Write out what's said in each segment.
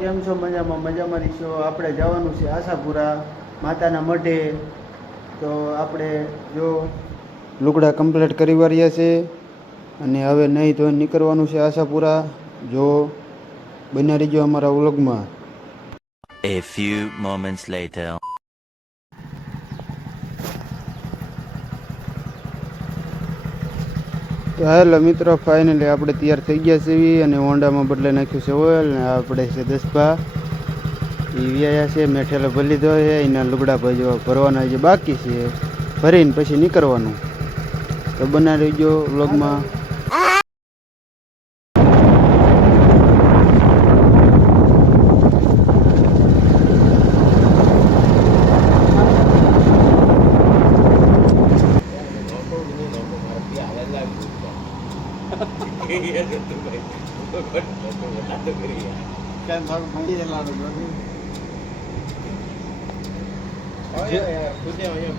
કેમ છો? મજામાં રહીશો. આપણે જવાનું છે આશાપુરા માતાના મઢે. તો આપણે જો લુગડા કમ્પ્લીટ કરી વાળ્યા છે અને હવે નહીં ધોઈને નીકળવાનું છે આશાપુરા. જો બન્યા રહીજો અમારા વ્લોગમાં. A few moments later. તો હાલો મિત્રો, ફાઇનલી આપણે તૈયાર થઈ ગયા છીએ અને હોન્ડામાં બદલાઈ નાખ્યું છે ઓઇલ. ને આપણે છે દસભા એ વ્યાયા છે, મેઠેલો ભરી લીધો છે. એના લુગડા ભરવાના જે બાકી છે ભરીને પછી નીકળવાનું. તો બનાવી રહીજો વ્લોગમાં.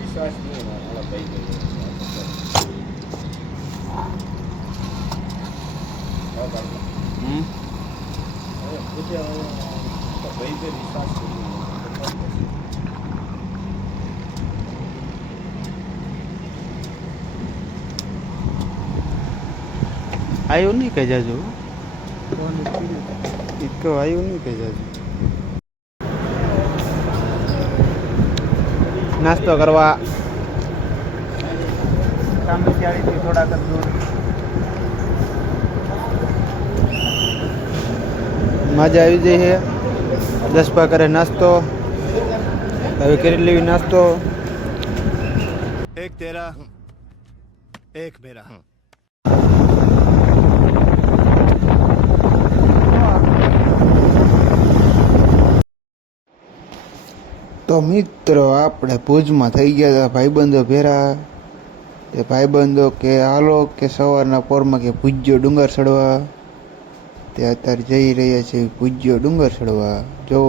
વિશ્વાસ આવ્યું નહીં કહી જાજો, ઇતકો આવ્યું નહીં કહી જાજો. નાસ્તો કરવા સામુચાળીથી થોડાક દૂર મજા આવી જાય છે. દસપા કરે નાસ્તો, હવે કરી લેવી નાસ્તો. એક તેરા એક મેરા. તો મિત્રો આપણે ભુજમાં થઈ ગયા હતા ભાઈબંધો ભેરા. તે ભાઈબંધો કે હાલો કે સવારના પોરમાં કે પૂજ્યો ડુંગર ચડવા. તે અત્યારે જઈ રહ્યા છે પૂજ્યો ડુંગર ચડવા. જો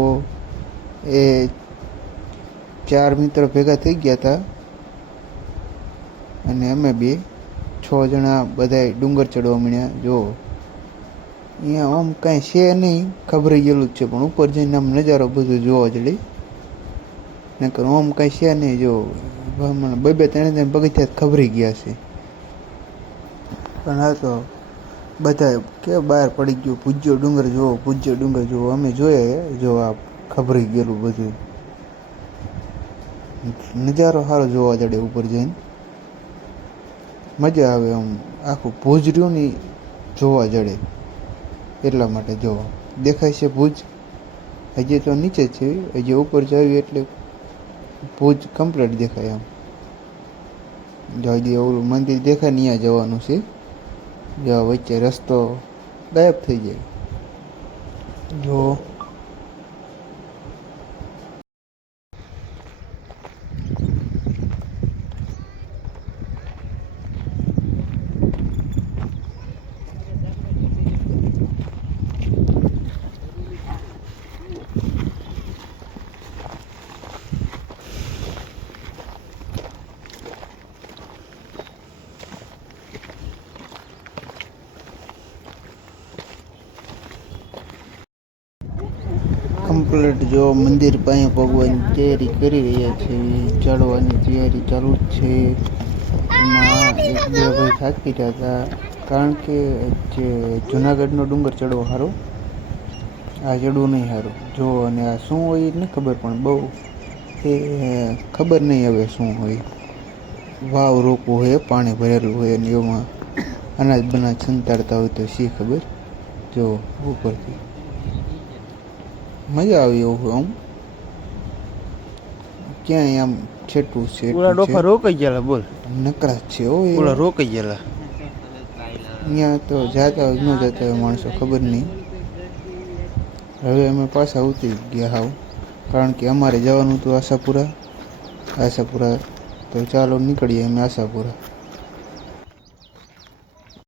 એ 4 મિત્રો ભેગા થઈ ગયા હતા અને અમે 6 જણા બધા ડુંગર ચડવા મળ્યા. જો અહીંયા આમ કાંઈ છે નહીં, ખબરી ગયેલું જ છે, પણ ઉપર જઈને આમ નજારો બધું જોવા જડી. નકર આમ કાંઈ છે નહીં. જો મને 2-3 પગથિયા ખબરી ગયા છે, પણ આ તો બધા કે બહાર પડી ગયું પૂજ્યો ડુંગર જુઓ, પૂજ્યો ડુંગર જુઓ. અમે જોઈએ જો આ ખબરી ગયેલું બધું નજારો સારો જોવા જડે ઉપર જઈને. મજા આવે, આમ આખું ભુજ રહ્યું ને જોવા જડે. એટલા માટે જોવા દેખાય છે ભુજ. હજી તો નીચે જ છે, હજી ઉપર જાવી એટલે ભુજ કમ્પ્લીટ દેખાય. આમ જો હજી ઓલું મંદિર દેખાય ને ત્યાં જવાનું છે. જો વચ્ચે રસ્તો ગાયબ થઈ જાય. જો કમ્પ્લીટ જો મંદિર પાસે ભગવાનની તૈયારી કરી રહ્યા છે. ચડવાની તૈયારી ચાલુ જ છે. એમાં 1-2 ભાઈ થાકી રહ્યા હતા, કારણ કે જે જુનાગઢનો ડુંગર ચડવો સારો, આ ચડવું નહીં સારું. જો અને આ શું હોય એ નહીં ખબર, પણ બહુ એ ખબર નહીં હવે શું હોય. વાવ રોકવું હોય, પાણી ભરેલું હોય અને એમાં અનાજ બનાજ સંતાડતા હોય તો શી ખબર. જો ઉપરથી મજા આવી એવું. આમ ક્યાંય આમ છેટું છે, ઓલા ડોફા રોકાઈ ગયેલા. બોલ નકરા છે ઓલા રોકાઈ ગયેલા. ત્યાં તો જાતા હોય ન જતા હોય માણસો ખબર નહીં. હવે અમે પાછા ઉતરી ગયા હાવ, કારણ કે અમારે જવાનું હતું આશાપુરા. તો ચાલો નીકળીએ અમે આશાપુરા.